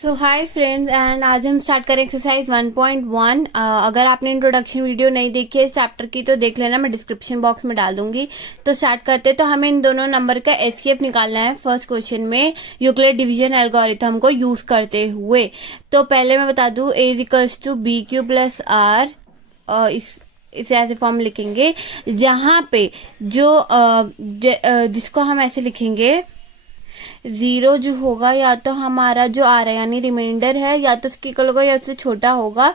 So hi friends and आज हम start करें एक्सरसाइज 1.1। अगर आपने इंट्रोडक्शन वीडियो नहीं देखी है इस चैप्टर की तो देख लेना, मैं डिस्क्रिप्शन बॉक्स में डाल दूंगी। तो स्टार्ट करते, तो हमें इन दोनों नंबर का एचसीएफ निकालना है फर्स्ट क्वेश्चन में यूक्लिड डिवीजन एल्गोरिथम को यूज करते हुए। तो पहले मैं बता दूं a equals to B Q plus R, इसे ऐसे फॉर्म लिखेंगे जहां पे जिसको हम ऐसे लिखेंगे, जीरो जो होगा या तो हमारा जो आ रहा है यानी रिमाइंडर है या तो उसकी इक्वल होगा या उससे छोटा होगा,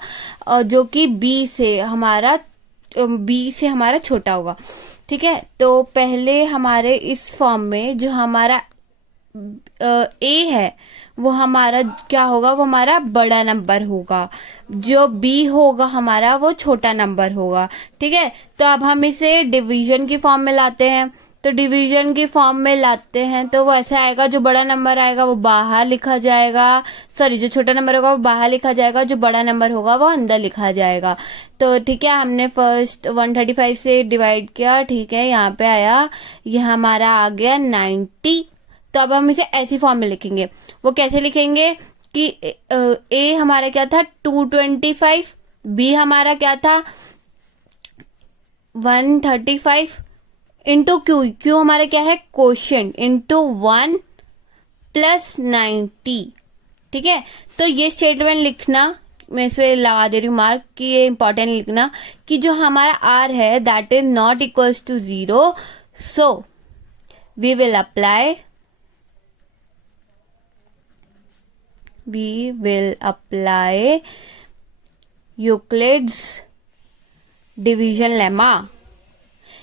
जो कि बी से हमारा छोटा होगा। ठीक है, तो पहले हमारे इस फॉर्म में जो हमारा ए है वो हमारा क्या होगा, वो हमारा बड़ा नंबर होगा, जो बी होगा हमारा वो छोटा नंबर होगा। ठीक है, तो अब हम इसे डिवीजन की फॉर्म में लाते हैं। तो डिवीजन की फॉर्म में लाते हैं तो वो ऐसा आएगा, जो बड़ा नंबर आएगा वो बाहर लिखा जाएगा, सॉरी जो छोटा नंबर होगा वो बाहर लिखा जाएगा, जो बड़ा नंबर होगा वो अंदर लिखा जाएगा। तो ठीक है, हमने फर्स्ट 135 से डिवाइड किया। ठीक है, यहाँ पे आया, ये हमारा आ गया 90। तो अब हम इसे ऐसी फॉर्म में लिखेंगे। वो कैसे लिखेंगे कि ए हमारा क्या था 225, बी हमारा क्या था 135 इंटू क्यू, क्यू हमारा क्या है कोशेंट, इंटू 1 प्लस 90। ठीक है, तो ये स्टेटमेंट लिखना, मैं इस पे लगा दे रही हूँ मार्क कि ये इंपॉर्टेंट लिखना कि जो हमारा आर है that is not equals to 0, so we will apply Euclid's division lemma.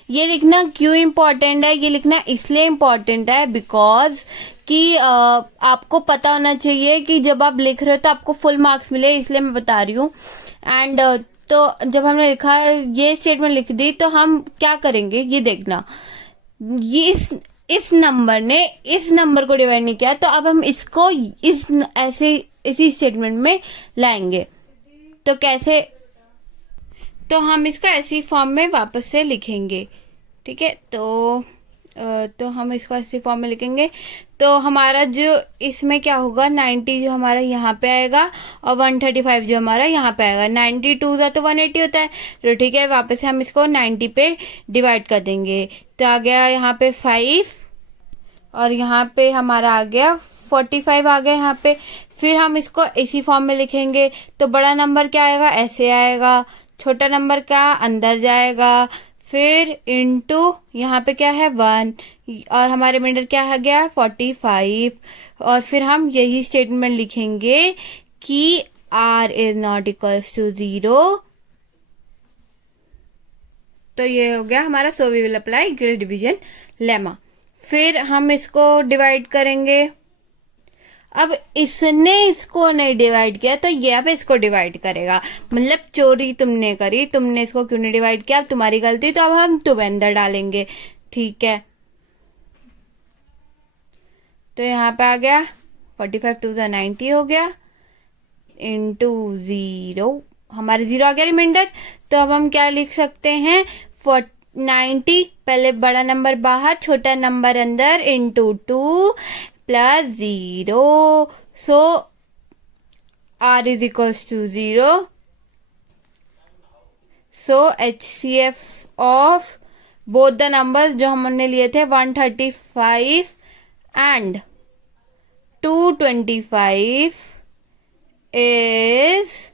ये लिखना क्यों इम्पोर्टेंट है, ये लिखना इसलिए इम्पोर्टेंट है बिकॉज कि आपको पता होना चाहिए कि जब आप लिख रहे हो तो आपको फुल मार्क्स मिले, इसलिए मैं बता रही हूँ। एंड तो जब हमने लिखा ये स्टेटमेंट लिख दी तो हम क्या करेंगे ये देखना, ये इस नंबर ने इस नंबर को डिवाइड नहीं किया, तो अब हम इसको इसी स्टेटमेंट में लाएंगे। तो कैसे, तो हम इसको ऐसी फॉर्म में वापस से लिखेंगे। ठीक है, तो हम इसको ऐसी फॉर्म में लिखेंगे। तो हमारा जो इसमें क्या होगा 90 जो हमारा यहाँ पे आएगा और 135 जो हमारा यहाँ पे आएगा। 92 का तो 180 होता है, तो ठीक है वापस से हम इसको 90 पे डिवाइड कर देंगे। तो आ गया यहाँ पे 5 और यहाँ पे हमारा आ गया 45 आ गया यहाँ पे। फिर हम इसको इसी फॉर्म में लिखेंगे। तो बड़ा नंबर क्या आएगा, ऐसे आएगा, छोटा नंबर क्या अंदर जाएगा, फिर इनटू यहाँ पे क्या है 1 और हमारे रिमाइंडर क्या आ गया 45। और फिर हम यही स्टेटमेंट लिखेंगे कि r is not equals to 0। तो ये हो गया हमारा, so we will apply Euclid division lemma. फिर हम इसको डिवाइड करेंगे। अब इसने इसको नहीं डिवाइड किया तो ये अब इसको डिवाइड करेगा, मतलब चोरी तुमने करी, तुमने इसको क्यों नहीं डिवाइड किया, अब तुम्हारी गलती, तो अब हम तुम अंदर डालेंगे। ठीक है, तो यहाँ पे आ गया 45 2 90 हो गया इंटू 0, हमारे 0 आ गया रिमाइंडर। तो अब हम क्या लिख सकते हैं 90, पहले बड़ा नंबर बाहर छोटा नंबर अंदर, into 2 plus 0, so r is equals to 0। So HCF of both the numbers जो हमने लिए थे 135 एंड 225 इज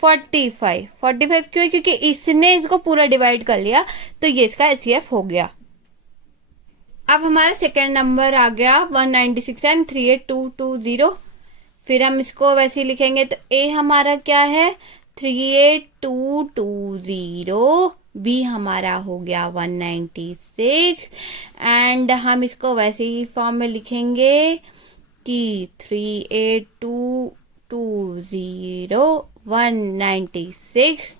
45। 45 क्यों, क्योंकि इसने इसको पूरा डिवाइड कर लिया, तो ये इसका HCF हो गया। अब हमारा सेकेंड नंबर आ गया 196 एंड 38220। फिर हम इसको वैसे ही लिखेंगे। तो ए हमारा क्या है 38220, बी हमारा हो गया 196 एंड हम इसको वैसे ही फॉर्म में लिखेंगे कि 38220 196।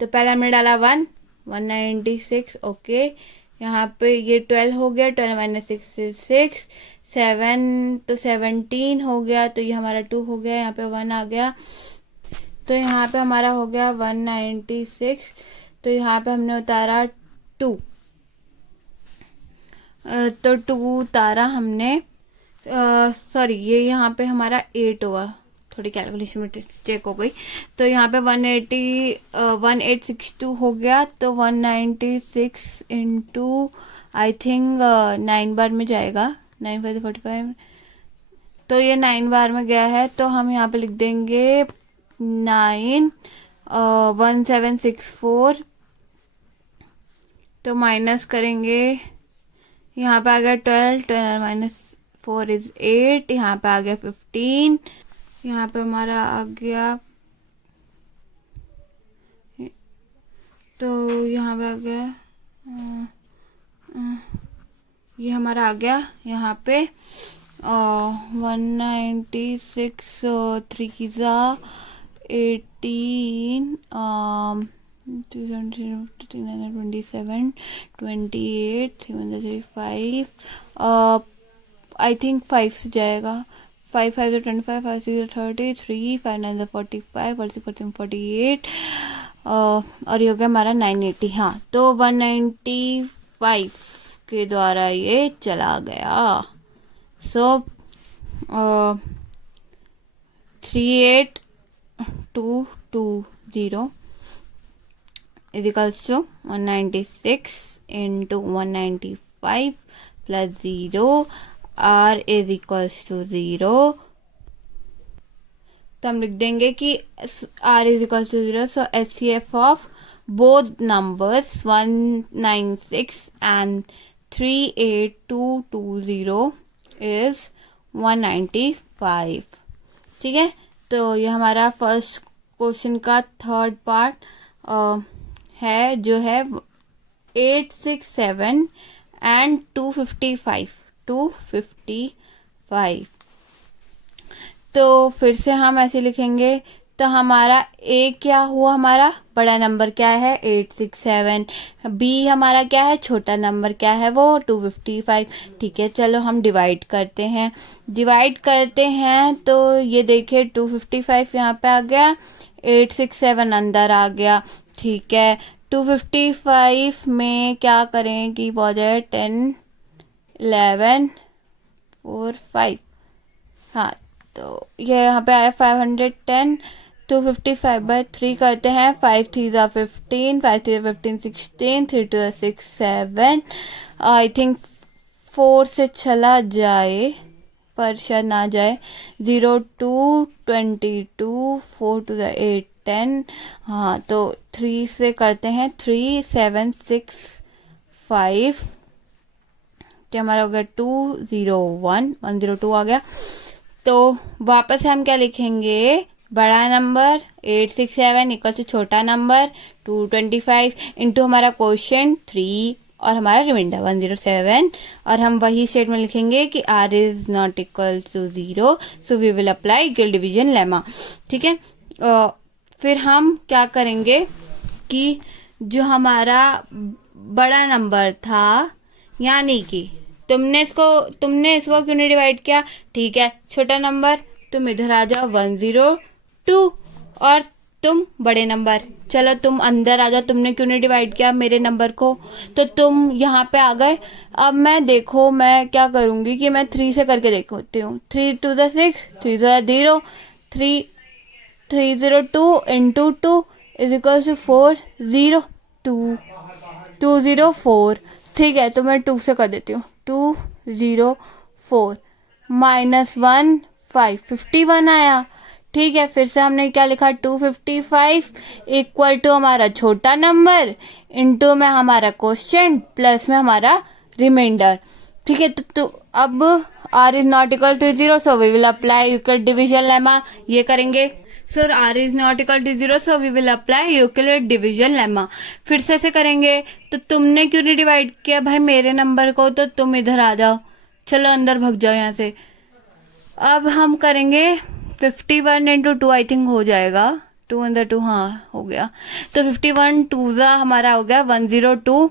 तो पहले हमने डाला 196, ओके, यहाँ पे ये 12 हो गया, 12 माइनस 6 is 6, 7 तो 17 हो गया, तो ये हमारा 2 हो गया, यहाँ पे 1 आ गया, तो यहाँ पे हमारा हो गया 196। तो यहाँ पे हमने उतारा 2, तो 2 उतारा हमने, सॉरी ये यहाँ पे हमारा 8 हुआ, थोड़ी कैलकुलेशन में मिस्टेक हो गई। तो यहाँ पे 1862 हो गया, तो 196 इंटू आई थिंक 9 बार में जाएगा, 9 5 45, तो ये 9 बार में गया है। तो हम यहाँ पे लिख देंगे 9 1764, तो माइनस करेंगे, यहाँ पे आ गया 12, 12 माइनस 4 इज 8, यहाँ पे आ गया 15, यहाँ पे हमारा आ गया, तो यहाँ पे आ गया ये हमारा आ गया यहाँ पे 196 3 18 327 28 335 आई थिंक 5 से जाएगा, 5 5 से 25, 5 6 33, 5 9 से 45, 46 48 और ये हो गया हमारा 980। हाँ, तो 195 के द्वारा ये चला गया। सो 38220 is equals to 196 into 195 plus 0, r is equals to 0। तो हम लिख देंगे कि r is equals to 0, so HCF of both numbers 196 and 38220 is 195। ठीक है, तो ये हमारा फर्स्ट क्वेश्चन का थर्ड पार्ट है, जो है 867 एंड 255। तो फिर से हम ऐसे लिखेंगे, तो हमारा ए क्या हुआ, हमारा बड़ा नंबर क्या है 867, बी हमारा क्या है, छोटा नंबर क्या है वो 255। ठीक है, चलो हम डिवाइड करते हैं, तो ये देखिए 255 यहाँ पे आ गया, 867 अंदर आ गया। ठीक है, 255 में क्या करें कि वो जाए 10 11 4 5। हाँ, तो ये यहाँ पे आया 510, 255/3 करते हैं, 5 3 15, 5 3 15 16, 3 2 6 7, आई थिंक 4 से चला जाए पर शायद ना जाए, 0 2 22, 4 2 8 10। हाँ, तो 3 से करते हैं, 3 7 6 5, तो हमारा हो गया 201 102 आ गया। तो वापस से हम क्या लिखेंगे, बड़ा नंबर 867 इक्वल टू छोटा नंबर 225 इंटू हमारा क्वेश्चन 3 और हमारा रिमाइंडर 107, और हम वही स्टेटमेंट लिखेंगे कि r is not equal to 0, so we will apply Euclid division lemma. ठीक है, फिर हम क्या करेंगे कि जो हमारा बड़ा नंबर था, यानी कि तुमने इसको क्यों नहीं डिवाइड किया। ठीक है, छोटा नंबर तुम इधर आ जाओ 102, और तुम बड़े नंबर, चलो तुम अंदर आ जाओ, तुमने क्यों नहीं डिवाइड किया मेरे नंबर को, तो तुम यहाँ पे आ गए। अब मैं क्या करूँगी कि मैं 3 से करके देखती हूँ, 3 2 6, 3 0, 302 इंटू 2 इज इक्वल टू 402 204। ठीक है, तो मैं 2 से कर देती हूँ, 204 -1 5 51 आया। ठीक है, फिर से हमने क्या लिखा, 255 इक्वल टू हमारा छोटा नंबर इंटू में हमारा क्वेश्चन प्लस में हमारा रिमाइंडर। ठीक है, तो अब r is not equal to 0, so we will apply Euclid division lemma. ये करेंगे, sir r is not equal to 0, so we will apply Euclid division lemma. फिर से ऐसे करेंगे, तो तुमने क्यों नहीं डिवाइड किया भाई मेरे नंबर को, तो तुम इधर आ जाओ, चलो अंदर भाग जाओ यहाँ से। अब हम करेंगे 51 इंटू 2 आई थिंक हो जाएगा, 2 अंदर 2, हाँ हो गया। तो 51 2 हमारा हो गया 102।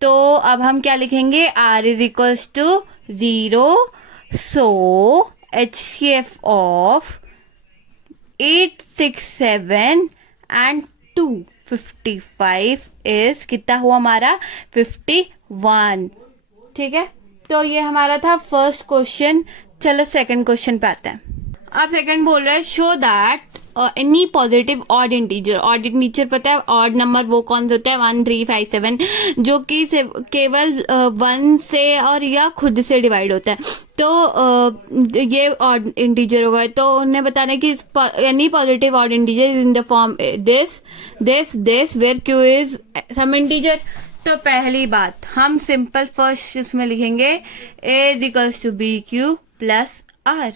तो अब हम क्या लिखेंगे, r is equals to 0, so HCF of 867 and 255 is कितना हुआ हमारा 51। ठीक है, तो ये हमारा था फर्स्ट क्वेश्चन। चलो सेकंड क्वेश्चन पे आते हैं। अब सेकंड बोल रहा है show that any positive odd integer. Odd integer पता है ऑड नंबर वो कौन सा होता है 1 3 5 7 जो कि केवल 1 से और या खुद से डिवाइड होता है। तो ये ऑड इंटीजर होगा। तो उन्हें बताना है कि any positive odd integer in the form this where Q is some integer. तो पहली बात हम सिंपल फर्स्ट उसमें लिखेंगे a is equals to B Q plus R.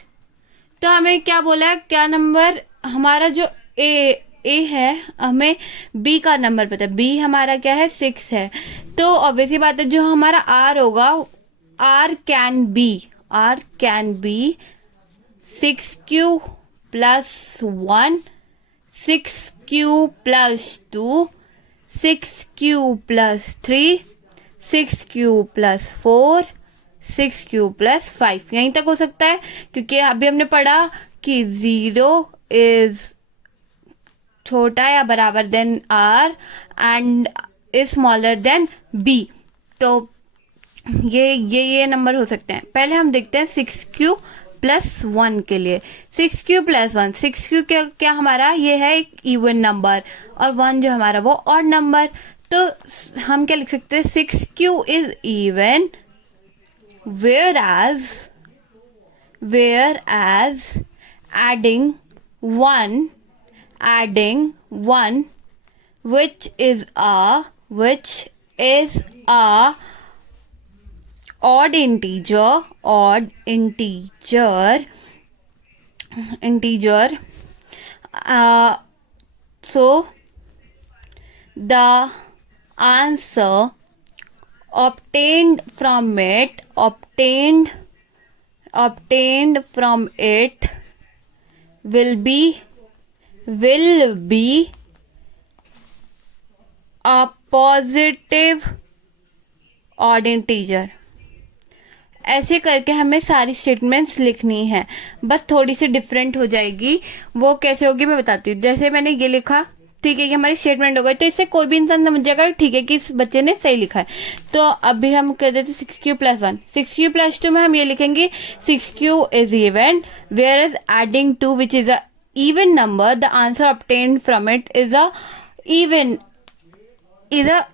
तो हमें क्या बोला है, क्या नंबर हमारा जो ए है, हमें बी का नंबर पता है, बी हमारा क्या है 6 है। तो ऑब्वियसली बात है जो हमारा आर होगा, R can be 6q plus 1, 6q plus 2, 6q plus 3, 6q plus 4, 6q plus 5। यहीं तक हो सकता है क्योंकि अभी हमने पढ़ा कि 0 इज छोटा या बराबर than r and is smaller than b। तो ये नंबर हो सकते हैं। पहले हम देखते हैं 6q प्लस 1 के लिए। 6q प्लस 1, 6q क्या हमारा ये है एक इवन नंबर और 1 जो हमारा वो ऑड नंबर। तो हम क्या लिख सकते हैं 6q is even whereas adding 1 which is a odd integer so the answer obtained from it will be a positive odd integer। ऐसे करके हमें सारी स्टेटमेंट्स लिखनी है, बस थोड़ी सी डिफरेंट हो जाएगी। वो कैसे होगी मैं बताती हूँ। जैसे मैंने ये लिखा, ठीक है, कि हमारी स्टेटमेंट हो गई, तो इससे कोई भी इंसान समझ जाएगा ठीक है कि इस बच्चे ने सही लिखा है। तो अभी हम कर देते 6q प्लस 1, 6q प्लस 2 में हम ये लिखेंगे 6q is even where is adding 2 which is a even number the answer obtained from it is a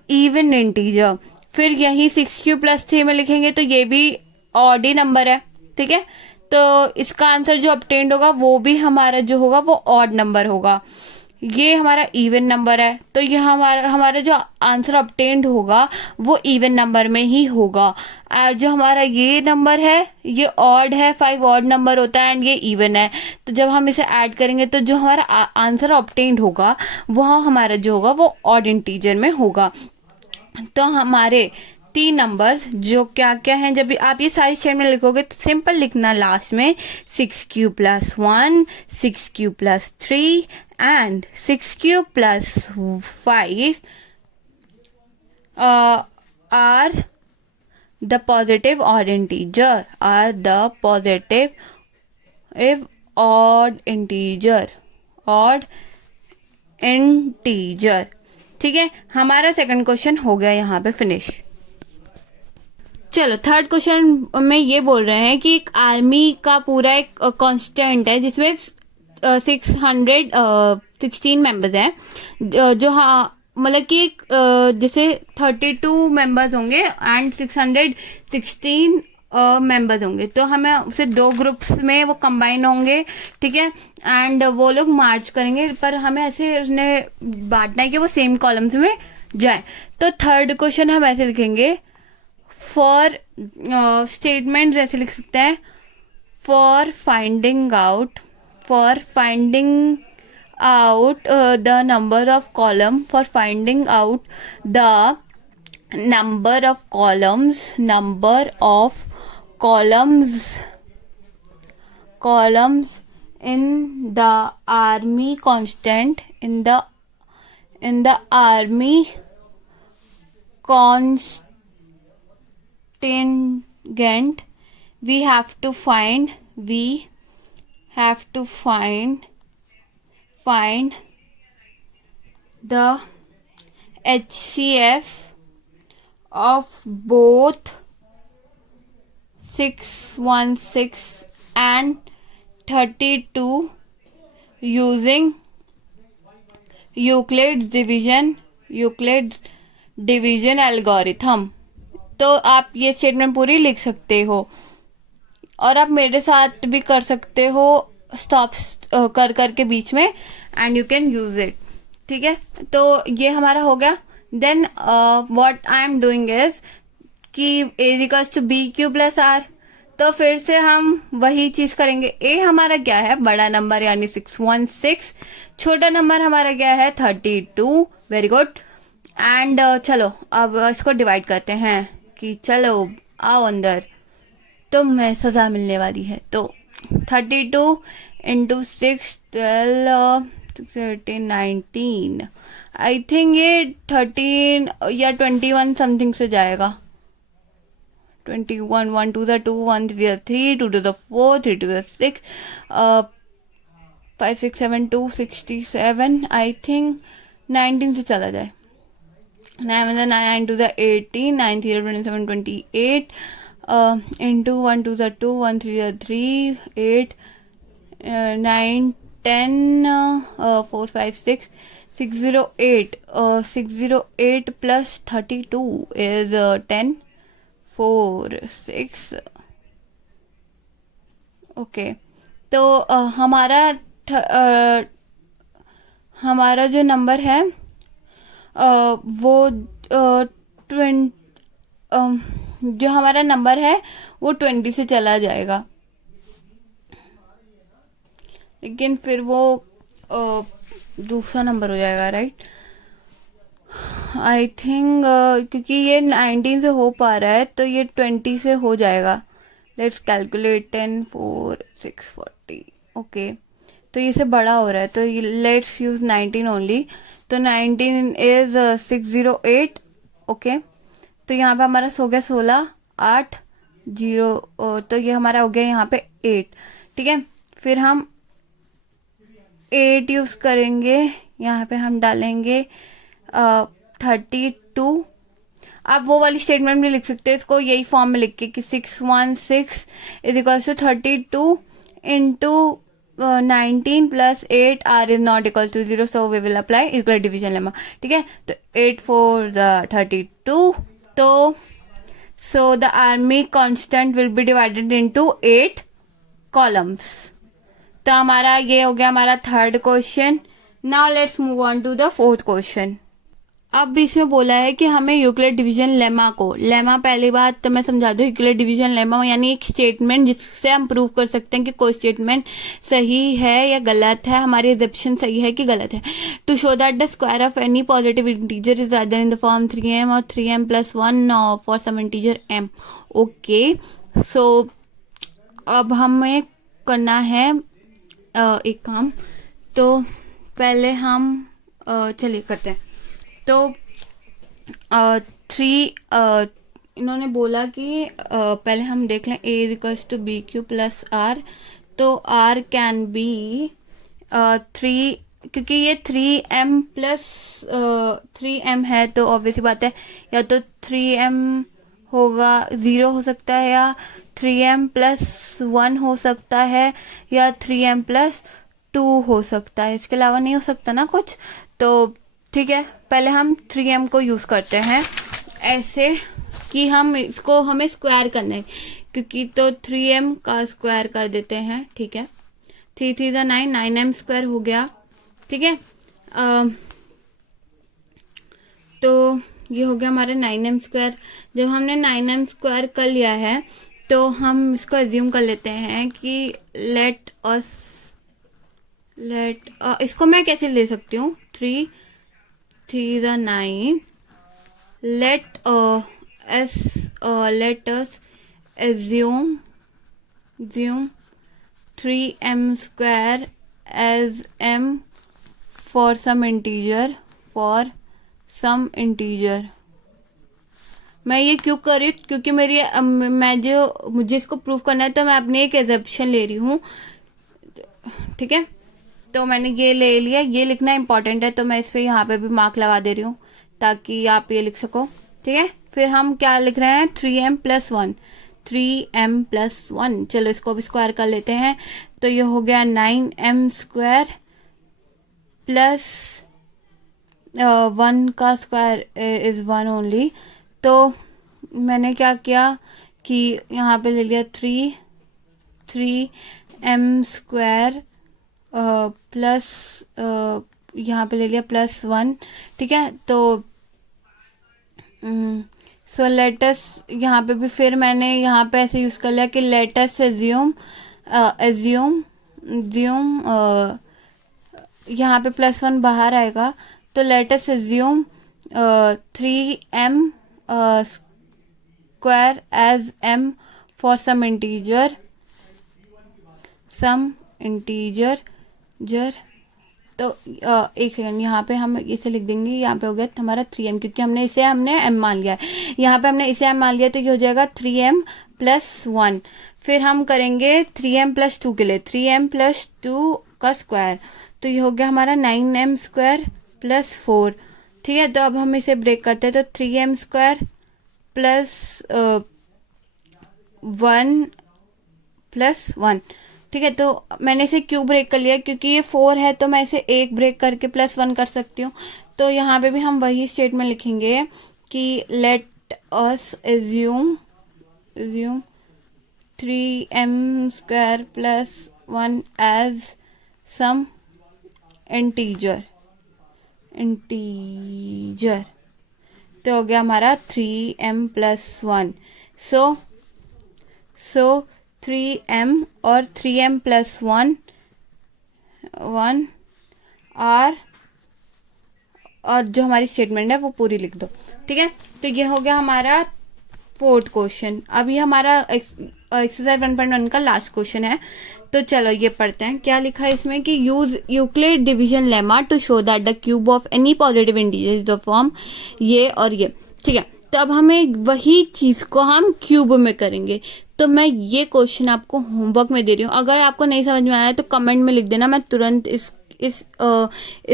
even integer. फिर यही 6q प्लस 3 में लिखेंगे तो ये भी ऑड ही नंबर है, ठीक है। तो इसका आंसर जो ऑब्टेन्ड होगा वो भी हमारा जो होगा वो ऑड नंबर होगा। ये हमारा इवन नंबर है, तो ये हमारा जो आंसर ऑब्टेन्ड होगा वो इवन नंबर में ही होगा। और जो हमारा ये नंबर है ये ऑड है, 5 ऑड नंबर होता है एंड ये इवन है। तो जब हम इसे ऐड करेंगे तो जो हमारा आंसर ऑब्टेन्ड होगा वो हमारा जो होगा वो ऑड इंटीजर में होगा। तो हमारे 3 नंबर्स जो क्या क्या हैं, जब आप ये सारी स्टेटमेंट लिखोगे तो सिंपल लिखना लास्ट में 6q plus 1, 6q plus 3 and 6q plus 5 are the positive odd integer, odd integer। ठीक है, हमारा सेकंड क्वेश्चन हो गया यहाँ पे फिनिश। चलो थर्ड क्वेश्चन में ये बोल रहे हैं कि एक आर्मी का पूरा एक कांस्टेंट है जिसमें 616 मेंबर्स हैं, जो हाँ मतलब कि जैसे 32 मेंबर्स होंगे एंड 616 मेंबर्स होंगे। तो हमें उसे 2 ग्रुप्स में वो कंबाइन होंगे, ठीक है, एंड वो लोग मार्च करेंगे, पर हमें ऐसे उन्हें बांटना है कि वो सेम कॉलम्स में जाए। तो थर्ड क्वेश्चन हम ऐसे लिखेंगे, फॉर स्टेटमेंट ऐसे लिख सकते हैं, for finding out the number of column, for finding out the number of columns in the army constant, in the army contingent, we have to find the HCF of both 616 and 32 using Euclid's division algorithm. तो आप ये statement पूरी लिख सकते हो और आप मेरे साथ भी कर सकते हो स्टॉप्स कर करके बीच में, and you can use it. ठीक है, तो ये हमारा हो गया। Then what I am doing is कि a equals to B Q plus R, तो फिर से हम वही चीज करेंगे। a हमारा क्या है, बड़ा नंबर यानी 616, छोटा नंबर हमारा क्या है 32। Very good. एंड चलो अब इसको डिवाइड करते हैं कि चलो आओ अंदर, तुम्हें सजा मिलने वाली है। तो 32 इंटू 6 12 13 19, आई थिंक ये 13 या 21 समथिंग से जाएगा। 21, 1 to the 2, 1 to the 3, 2 to the 4, 3 to the 6, 5 6 7 2 67, I think 19 से चला जाए। 9 9 to the 18, 9 0 27 28, into 1 to the 2, 1 3 the 3, 8, 9 10, 4 5 6 608, 608 plus 32 is 10 4 6। Okay, तो हमारा जो नंबर है वो जो हमारा नंबर है वो 20 से चला जाएगा, लेकिन फिर वो दूसरा नंबर हो जाएगा, राइट। आई थिंक क्योंकि ये 19 से हो पा रहा है तो ये 20 से हो जाएगा। Let's calculate 10 4 6 40। ओके, तो ये से बड़ा हो रहा है तो लेट्स यूज 19 ओनली। तो 19 इज 608। ओके, तो यहाँ पे हमारा हो गया 16 8 0, तो ये हमारा हो गया यहाँ पे 8। ठीक है, फिर हम 8 यूज करेंगे, यहाँ पे हम डालेंगे 32। आप वो वाली स्टेटमेंट भी लिख सकते हैं इसको यही फॉर्म में लिख के कि 616 is equals to 32 into 19 plus 8, r is not equal to 0, so we will apply Euclid division lemma. ठीक है, तो 8 4 32, तो so the army constant will be divided into 8 columns. तो हमारा ये हो गया हमारा third question. Now let's move on to the fourth question. अब इसमें बोला है कि हमें यूक्लिड डिवीजन लेमा पहली बात तो मैं समझा दूं, यूक्लिड डिवीजन लेमा यानी एक स्टेटमेंट जिससे हम प्रूव कर सकते हैं कि कोई स्टेटमेंट सही है या गलत है, हमारी एजम्पशन सही है कि गलत है। To show that the square of any positive integer is either in the form 3m और 3m plus 1 और for some integer m। Okay, so अब हमें करना है एक काम, तो पहले हम चलिए करते हैं। तो 3 इन्होंने बोला कि पहले हम देख लें a is equals to B Q plus R. तो r कैन बी 3, क्योंकि ये 3m प्लस 3m है तो ऑब्वियसली बात है या तो 3m होगा 0 हो सकता है, या 3m प्लस 1 हो सकता है, या 3m प्लस 2 हो सकता है। इसके अलावा नहीं हो सकता ना कुछ। तो ठीक है, पहले हम 3m को यूज करते हैं ऐसे कि हम इसको हमें स्क्वायर करना है, क्योंकि तो 3m का स्क्वायर कर देते हैं। ठीक है, 3 3 9, 9m स्क्वायर हो गया। ठीक है, तो ये हो गया हमारे 9m स्क्वायर। जब हमने 9m स्क्वायर कर लिया है तो हम इसको एज्यूम कर लेते हैं कि इसको मैं कैसे ले सकती हूँ, 3 3 9, let us assume 3m square as m for some integer, मैं ये क्यों कर रही हूँ, क्योंकि मुझे इसको प्रूव करना है तो मैं अपनी एक एजम्पशन ले रही हूँ। ठीक है, तो मैंने ये ले लिया, ये लिखना इंपॉर्टेंट है तो मैं इस पे यहाँ पे भी मार्क लगा दे रही हूँ ताकि आप ये लिख सको। ठीक है, फिर हम क्या लिख रहे हैं, 3m plus 1। चलो इसको भी स्क्वायर कर लेते हैं। तो ये हो गया 9m² प्लस 1 का स्क्वायर इज 1 ओनली। तो मैंने क्या किया कि यहाँ पे ले लिया 3m² प्लस यहाँ पे ले लिया +1। ठीक है, तो सो लेटस यहाँ पे भी फिर मैंने यहाँ पे ऐसे यूज कर लिया कि लेटस एज्यूम यहाँ पे +1 बाहर आएगा, तो let's assume 3m square as m for some integer तो एक सेकंड, यहाँ पे हम इसे लिख देंगे, यहाँ पे हो गया हमारा 3m, क्योंकि हमने m मान लिया है, यहाँ पे हमने इसे m मान लिया, तो ये हो जाएगा 3m + 1। फिर हम करेंगे 3m + 2 के लिए, 3m + 2 का स्क्वायर, तो ये हो गया हमारा 9m² + 4। ठीक है, तो अब हम इसे ब्रेक करते हैं, तो 3m² + 1 + 1। ठीक है, तो मैंने इसे क्यों ब्रेक कर लिया, क्योंकि ये 4 है, तो मैं इसे एक ब्रेक करके +1 कर सकती हूँ। तो यहाँ पे भी हम वही स्टेटमेंट लिखेंगे कि let us assume 3m² + 1 as some integer. तो हो गया हमारा 3m + 1। सो 3m और 3m + 1 और जो हमारी स्टेटमेंट है वो पूरी लिख दो। ठीक है, तो ये हो गया हमारा 4th क्वेश्चन। अभी हमारा एक्सरसाइज 1.1 का लास्ट क्वेश्चन है, तो चलो ये पढ़ते हैं। क्या लिखा है इसमें कि use Euclid division lemma to show that the cube of any positive integer is the form ये और ये। ठीक है, तो अब हमें वही चीज को हम क्यूब में करेंगे। तो मैं ये क्वेश्चन आपको होमवर्क में दे रही हूँ, अगर आपको नहीं समझ में आया तो कमेंट में लिख देना, मैं तुरंत इस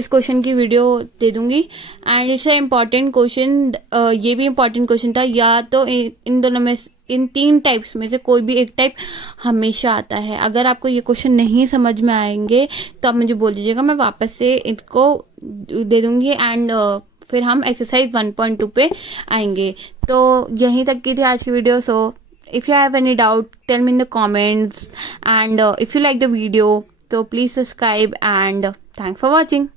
क्वेश्चन की वीडियो दे दूंगी। And it's a important question, ये भी इम्पॉर्टेंट क्वेश्चन था। या तो इन दोनों में, इन 3 टाइप्स में से कोई भी एक टाइप हमेशा आता है। अगर आपको ये क्वेश्चन नहीं समझ में आएंगे तो आप मुझे बोल दीजिएगा, मैं वापस से इसको दे दूंगी। एंड फिर हम एक्सरसाइज 1.2 पे आएंगे। तो यहीं तक की थी आज की video. So if you have any doubt, tell me in the comments, and if you like the video, so please subscribe, and thanks for watching.